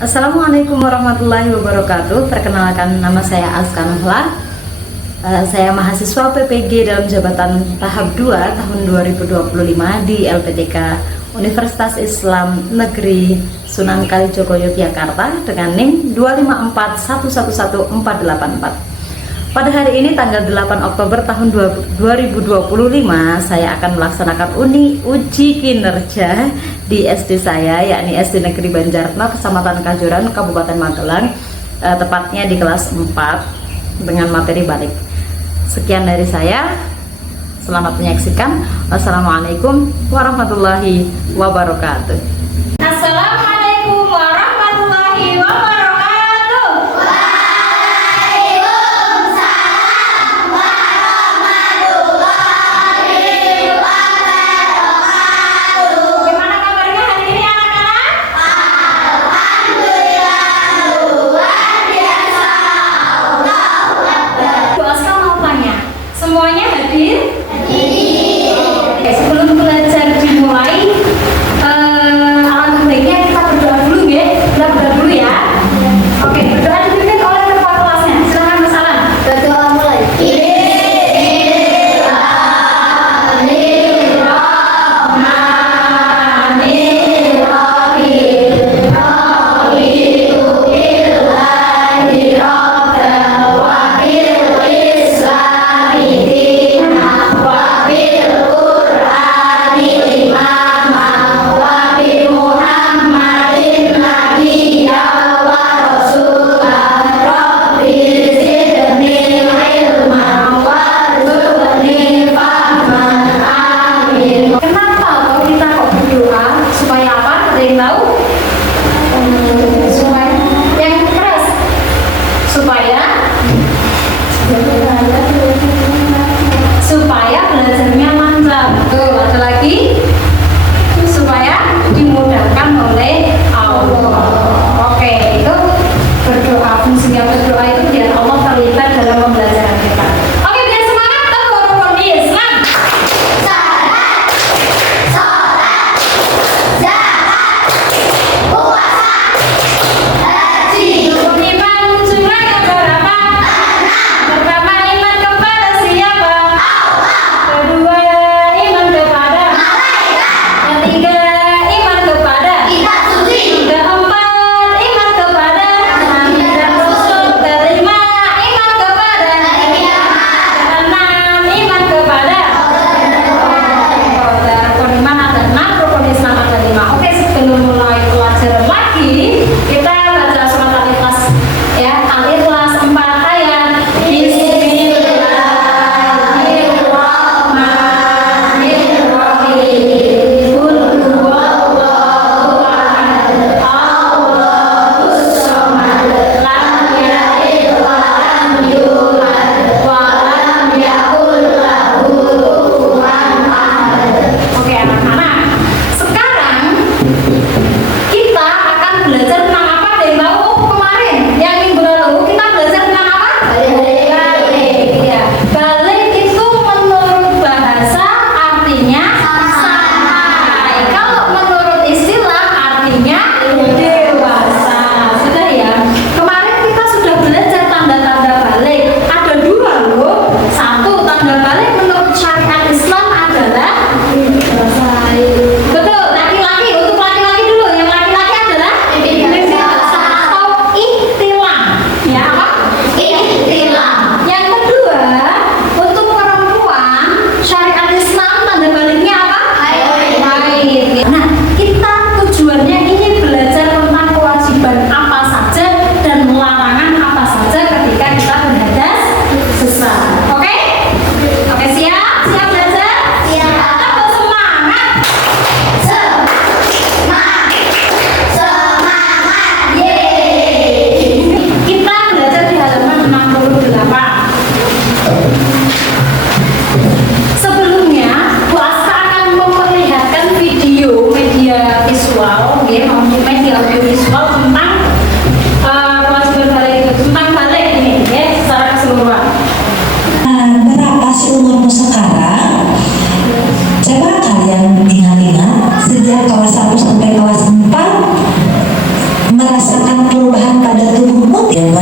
Assalamualaikum warahmatullahi wabarakatuh. Perkenalkan, nama saya Azka Nuhla. Saya mahasiswa PPG dalam jabatan tahap 2 tahun 2025 di LPTK Universitas Islam Negeri Sunan Kalijogo Yogyakarta dengan NIM 254111484. Pada hari ini tanggal 8 Oktober tahun 2025 saya akan melaksanakan uji kinerja di SD saya, yakni SD Negeri Banjarno, Kecamatan Kajuran, Kabupaten Magelang, tepatnya di kelas 4 dengan materi balik. Sekian dari saya, selamat menyaksikan. Wassalamualaikum warahmatullahi wabarakatuh. Assalamualaikum warahmatullahi wabarakatuh. Semuanya hadir? Oke, sebelum belajar dimulai,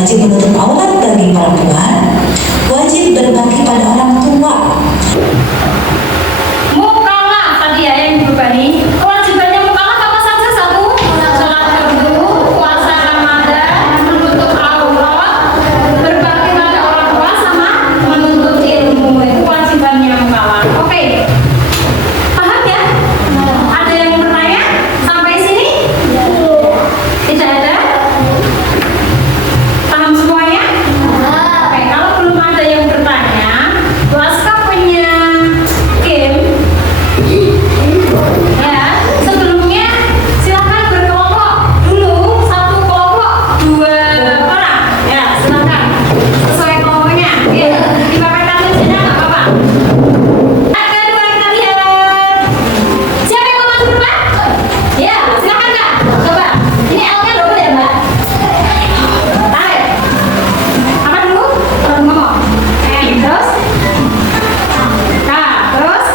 wajib menutup aurat bagi perempuan, wajib berbakti pada orang tua. Mukalah tadi ya yang dibebani. Kewajibannya mukalah apa saja? Satu, sholat fardu, puasa Ramadan, menutup aurat, berbakti pada orang tua, sama menuntut ilmu. Itu kewajibannya mukalah. Oke, paham ya? Ada yang bertanya sampai sini? Tidak ada? Paham semuanya? Oke, kalau belum ada yang bertanya, Bu Aska punya game. Ya, sebelumnya silakan berkelompok dulu, satu kelompok dua orang. Ya, silakan sesuai kelompoknya. Ya, dipaparkan tulisannya nggak apa-apa. Ada dua kita lihat. Siapa yang mau maju duluan? Ya, silakan Kak. Coba. Ini L-nya double ya, Mbak? Tarik. Apa dulu? Baru ngomong. Terus? Nah, terus?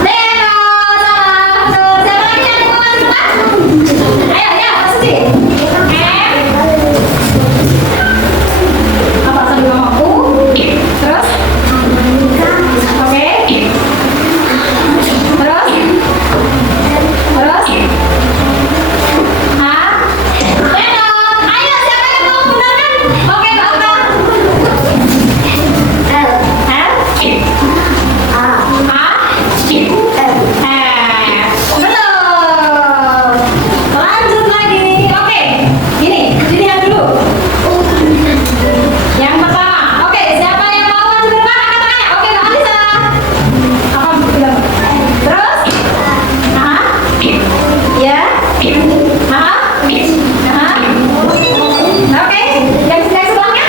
Leno, salah. Tuh, siapa lagi yang mau maju duluan? Ayo, ya, Suci. Apa sambil ngomong? Terus? Oke. Terus? Terus? Hah? Leno, ayo siapa yang mau benarkan? Oke, Bapak. L. L? A. A? Betul. Lanjut lagi. Oke. Ini dilihat dulu. Yang pertama. Oke, siapa yang mau maju depan angkat tangannya? Oke, Mbak Alisa. Apa bilang? Terus? Hah? Ya? Hah? Hah? Oke, yang sebelahnya?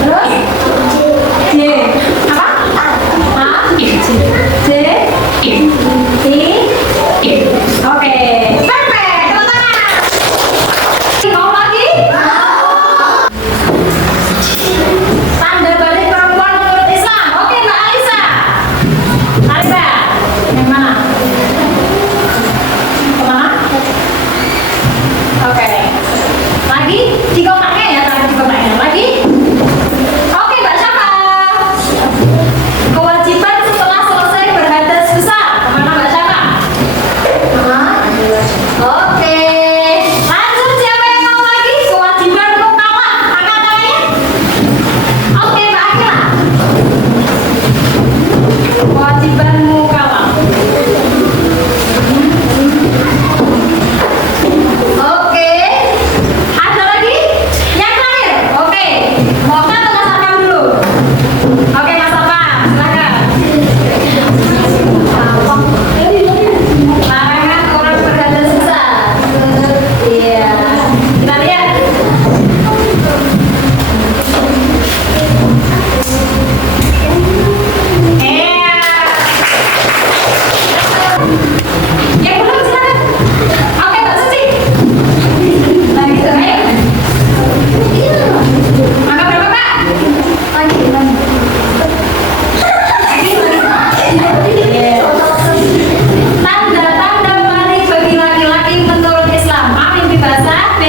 Terus? J. Apa? Hah? J. I. Oke, perfect. Tepuk tangan. Mau lagi? Tanda balik perempuan menurut Islam. Oke, Mbak Alisa. Alisa, yang mana? Kemana? Oke. Lagi di kotaknya ya, taruh di kotaknya. Lagi. Oke, Mbak Syafa. Kewajiban setelah selesai berhadas besar. Kemana Mbak Syafa? Oke. Lanjut, siapa yang mau lagi? Kewajiban mukalah. Angkat tangannya. Oke, Mbak Akila. Kewajiban mukalah. Oke. Ada lagi? Yang terakhir. Oke. Mau kan atau Mas Arfan dulu? Oke, Mas Arfan, silakan. Larangan orang berhadas besar. Iya. Kita lihat. Iya. Yang belum silakan. Oke, Mbak Suci. Nah, gitu, ayo. Angka berapa, Kak? Lagi. Tanda-tanda balik bagi laki-laki menurut Islam. A. Mimpi basah. B.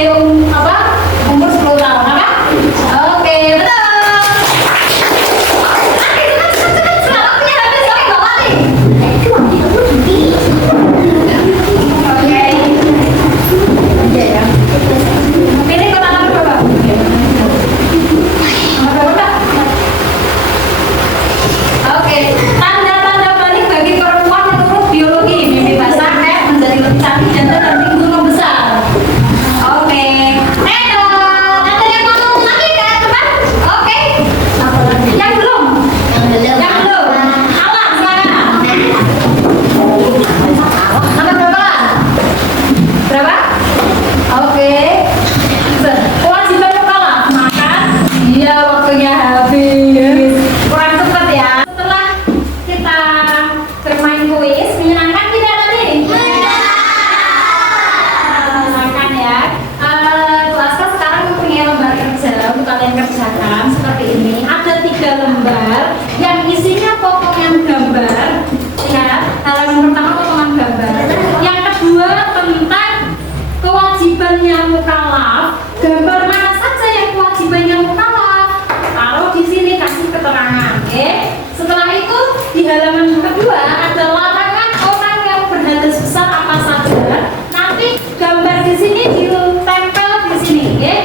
Umur 10 tahun. Apa? Oke, betul. Sudah waktunya habis. Oke, Mbak Wati. Oke. Aja ya. Pilih kotak nomor berapa? Nomor berapa, Kak? Oke. Tanda-tanda balik bagi perempuan menurut biologi. Mimpi basah, kayak menjadi lebih cantik, jantan, dan pinggul membesar. Oke. Leno, ada yang mau lagi ke depan? Oke. Yang belum? Yang belum. Alah, silakan. Nomor berapa? Berapa? Oke. Kewajiban mukalah makan. Iya, waktunya habis. Kurang cepat ya. Setelah kita bermain kuis, menyenangkan tidak tadi? Menyenangkan ya. Kelas sekarang punya lembar kerja untuk kalian kerjakan seperti ini. Ada 3 lembar yang isinya potongan gambar. Ya, halaman pertama potongan gambar. Yang kedua tentang kewajibannya mukallaf gambar mana saja yang kewajibannya mukallaf, taruh di sini, kasih keterangan. Oke. Setelah itu di halaman kedua ada larangan orang yang berhadas besar apa saja. Nanti gambar di sini ditempel di sini, oke?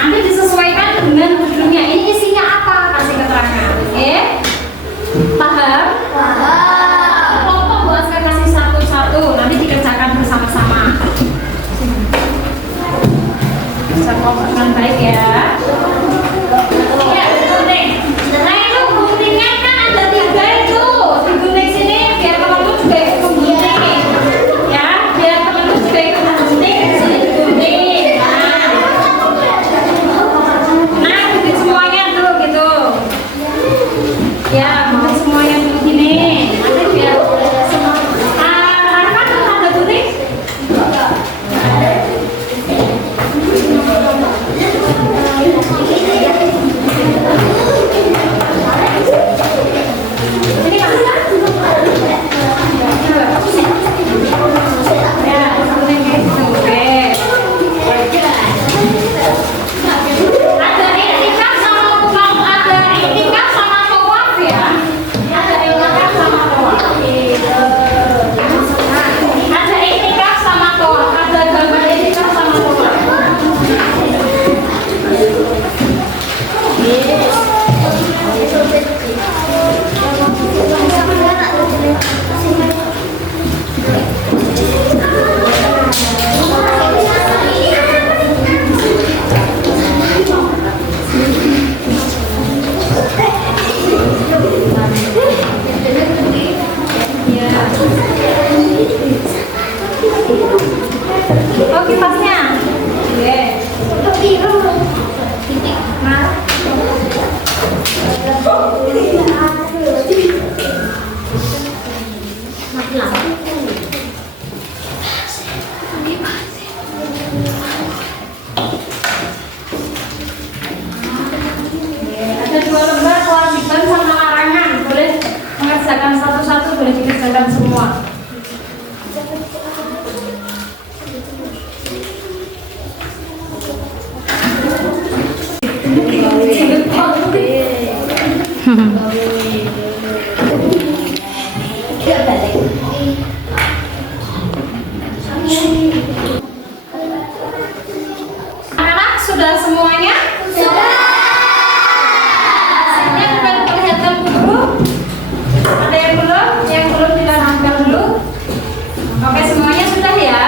Nanti disesuaikan dengan judulnya. Ini isinya apa? Kasih keterangan, oke? Paham? Paham. Kelompok buat saya kasih satu-satu. Nanti dikerjakan bersama-sama. Bisa kelompokkan baik ya. Ya, gunting. Nah itu guntingnya kan ada 3 itu. Digunting sini biar teman-teman juga ikut menggunting. Ya, biar teman-teman juga ikut menggunting. Di sini digunting. Nah, gunting semuanya dulu gitu. Ya, gunting semuanya dulu gini. Nanti biar kan ada gunting. Ini kan? Ya, gunting kayak gitu. Oke. Ada itikaf sama tawaf ya. Ada itikaf sama tawaf. Ada itikaf sama tawaf. Ada gambar itikaf sama tawaf. Oh, kipasnya. Oke. Nah. Ada 2 lembar kewajiban sama larangan. Boleh mengerjakan satu-satu, boleh dikerjakan semua. Anak-anak sudah semuanya? Sudah. Hasilnya bukan kelihatan dulu. Ada yang belum? Yang belum dilanjutkan dulu. Oke, semuanya sudah ya.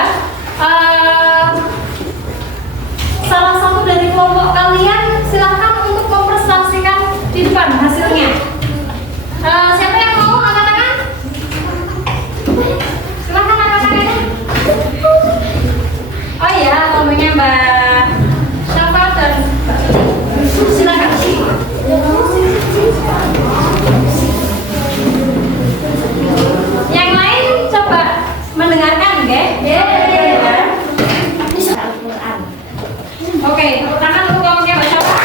Salah satu dari kelompok kalian silahkan untuk mempresentasikan di depan hasilnya. Siapa yang mau angkat tangan? Silahkan angkat tangannya. Oh iya, lombanya Mbak Syafa dan Mbak Lili. Silakan. Yang lain coba mendengarkan, oke? Oke, tepuk tangan untuk kelompoknya Mbak Syafa.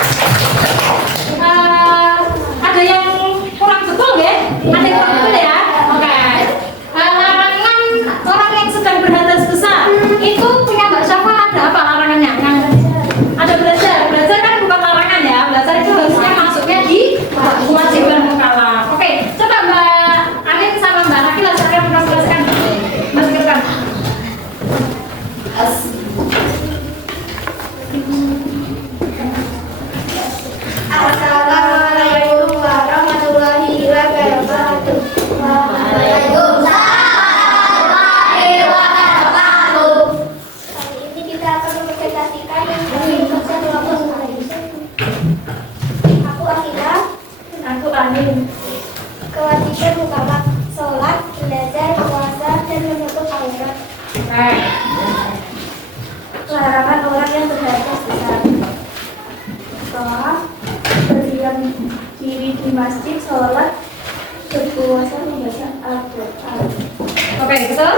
Ada yang kurang betul ya? Ada yang kurang betul ya? Oke. Larangan orang yang sedang berhadas besar itu punya Mbak Syafa ada apa larangannya? Ada belajar. Belajar kan bukan larangan ya. Belajar itu harusnya masuknya di kewajiban mukallaf. Oke, coba Mbak Anin sama Mbak Nakila saya mempresentasikan. Mas Kirkan. Assalamualaikum warahmatullahi wabarakatuh. Kali ini kita akan mempresentasikan Aku Akila. Aku Anin. Kewajiban mukallaf: sholat, belajar, puasa, dan menutup aurat. Larangan orang yang berhadas besar: berdiam diri di masjid, sholat, berpuasa, membaca Al-Quran. Oke, betul?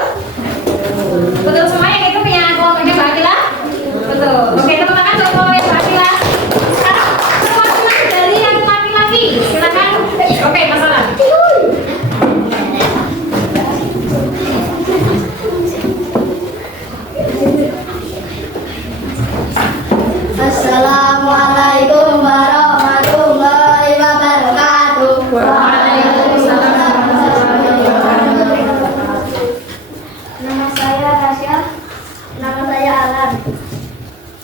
Betul semua yang itu punya kelompoknya Mbak Akila? Betul. Oke, tepuk tangan untuk kelompoknya Mbak Akila. Sekarang perwakilan dari yang laki-laki. Silakan. Oke, masalah.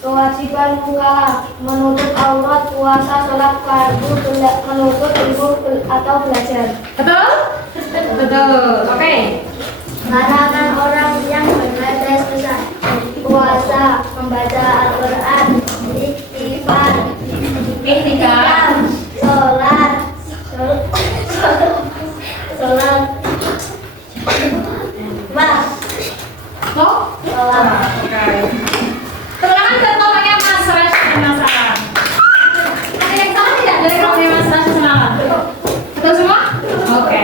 Kewajiban mukallaf menutup aurat, puasa, sholat fardu, menutup ilmu atau belajar. Betul? Betul. Oke. Larangan orang yang berhadas besar: puasa, membaca Al-Quran, istighfar, sholat, sholat. Oke. Keterangan keterangannya Mas Rasyid penasaran. Ada yang salah tidak dari keterangannya Mas Rasyid penasaran? Betul semua? Oke.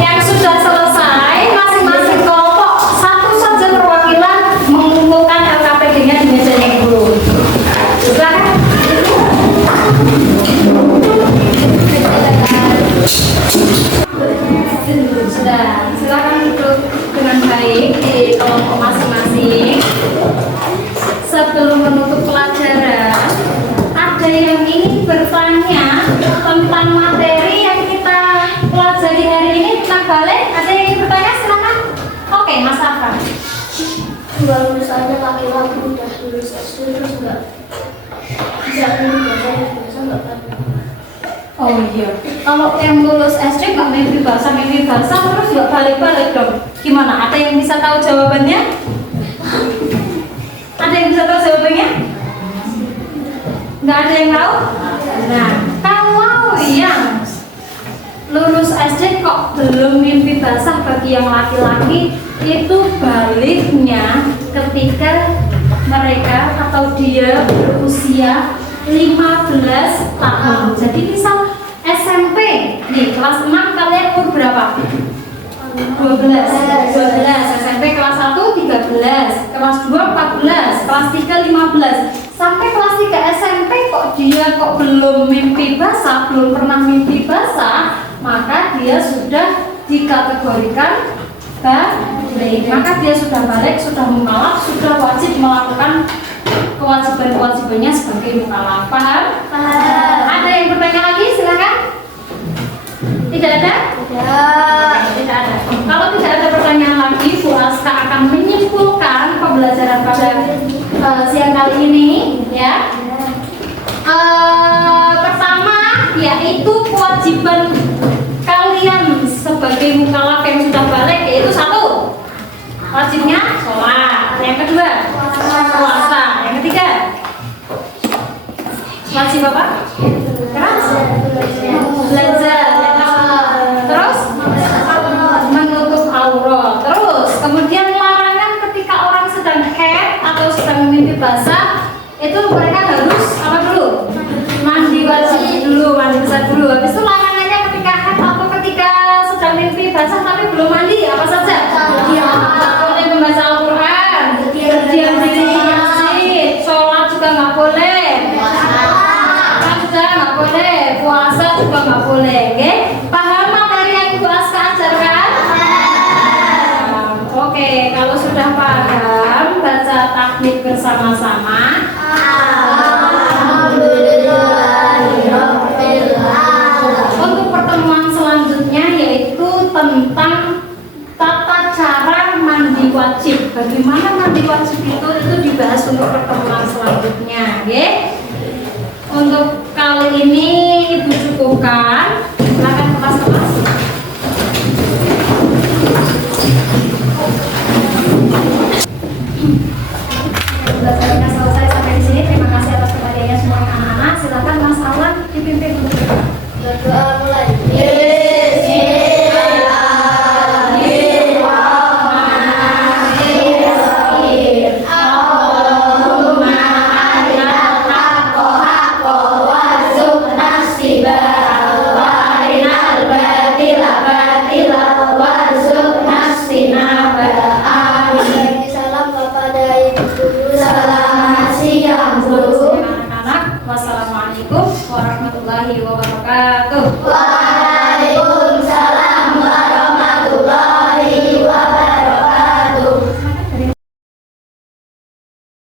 Yang sudah selesai, masing-masing kelompok satu saja perwakilan mengumpulkan LKPD-nya di mejanya Ibu. Silakan. Sudah, silakan duduk dengan baik di kelompok masing-masing. Sebelum menutup pelajaran, ada yang ingin bertanya tentang materi yang kita pelajari hari ini tentang balik? Ada yang ingin bertanya? Silakan. Oke, Mas Afan. Dua lulusannya laki-laki udah lulus SD terus nggak bisa bahasa nggak pernah. Oh iya, kalau yang lulus SD nggak mimpi bahasa terus nggak balik-balik dong. Gimana? Ada yang bisa tahu jawabannya? Ada yang bisa tahu jawabannya? Nggak ada yang tahu? Nah, kalau yang lulus SD kok belum mimpi basah bagi yang laki-laki, itu baliknya ketika mereka atau dia berusia 15 tahun. Jadi misal SMP nih kelas 6 kalian umur berapa? 12 SMP kelas 1 13, kelas 2 14, kelas 3 15. Sampai kelas 3 SMP kok dia belum mimpi basah, belum pernah mimpi basah, maka dia sudah dikategorikan balik. Maka dia sudah balik, sudah mukallaf, sudah wajib melakukan kewajiban-kewajibannya sebagai mukallaf. Paham? Paham. Ada yang bertanya lagi? Silakan. Tidak ada? Tidak ada. Kalau tidak ada pertanyaan lagi, Bu Aska akan menyimpulkan pembelajaran pada siang kali ini, ya. Pertama, yaitu kewajiban kalian sebagai mukallaf yang sudah balik, yaitu satu, wajibnya sholat. Yang kedua, puasa. Yang ketiga, wajib apa? Keras? Belajar. Terus menutup aurat. Terus kemudian larangan ketika orang sedang haid atau sedang mimpi basah, itu mereka harus apa dulu? Mandi wajib dulu, mandi besar dulu. Habis itu larangannya ketika haid atau ketika sedang mimpi basah tapi belum mandi, apa saja? Nggak boleh membaca Al-Quran, berdiam diri di masjid, sholat juga nggak boleh, makan juga nggak boleh, puasa juga nggak boleh. Oke? Paham materi yang Ibu Aska ajarkan? Oke, kalau sudah paham, baca takbir bersama-sama. Untuk pertemuan selanjutnya yaitu tentang tata cara mandi wajib. Bagaimana mandi wajib itu dibahas untuk pertemuan selanjutnya, oke? Untuk kali ini Ibu cukupkan. Silakan kelas-kelas. Pembelajarannya selesai sampai di sini. Terima kasih atas perhatiannya semua anak-anak. Silakan Mas Awan dipimpin untuk berdoa. Berdoa mulai.